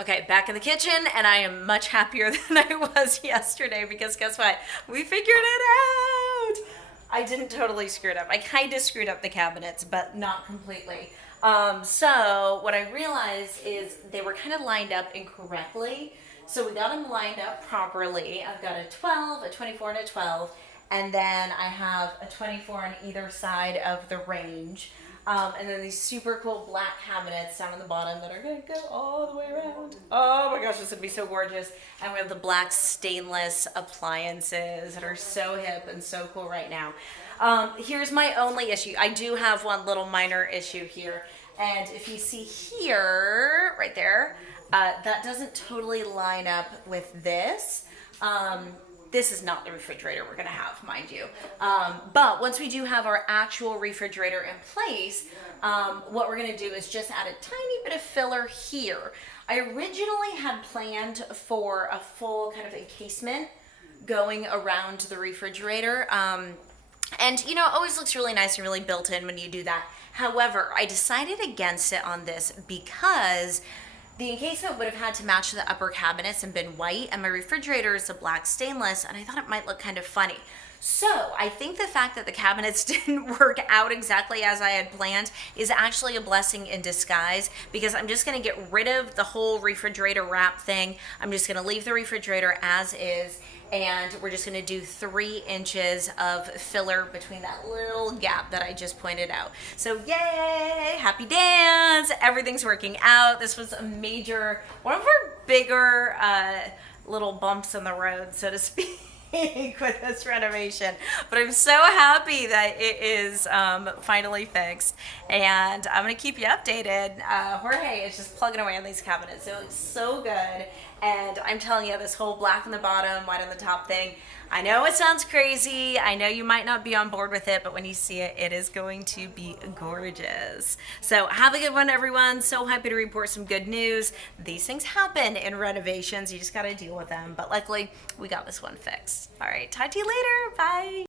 Okay, back in the kitchen, and I am much happier than I was yesterday because guess what? We figured it out! I didn't totally screw it up. I kind of screwed up the cabinets, but not completely. So what I realized is they were kind of lined up incorrectly. So we got them lined up properly. I've got a 12, a 24, and a 12. And then I have a 24 on either side of the range. And then these super cool black cabinets down on the bottom that are going to go all the way around. Oh my gosh, this would be so gorgeous. And we have the black stainless appliances that are so hip and so cool right now. Here's my only issue. I do have one little minor issue here. And if you see here, right there, that doesn't totally line up with this. This is not the refrigerator we're gonna have, mind you. But once we do have our actual refrigerator in place, what we're gonna do is just add a tiny bit of filler here. I originally had planned for a full kind of encasement going around the refrigerator. And you know, it always looks really nice and really built in when you do that. However, I decided against it on this because the encasement would have had to match the upper cabinets and been white, and my refrigerator is a black stainless, and I thought it might look kind of funny. So I think the fact that the cabinets didn't work out exactly as I had planned is actually a blessing in disguise, because I'm just gonna get rid of the whole refrigerator wrap thing. I'm just gonna leave the refrigerator as is, and we're just gonna do 3 inches of filler between that little gap that I just pointed out. So yay, happy dance, everything's working out. This was a major, one of our bigger little bumps in the road, so to speak, with this renovation. But I'm so happy that it is finally fixed, and I'm gonna keep you updated. Jorge is just plugging away on these cabinets. It looks so good. And I'm telling you, this whole black on the bottom, white on the top thing, I know it sounds crazy. I know you might not be on board with it, but when you see it, it is going to be gorgeous. So have a good one, everyone. So happy to report some good news. These things happen in renovations. You just got to deal with them. But luckily, we got this one fixed. All right, talk to you later. Bye.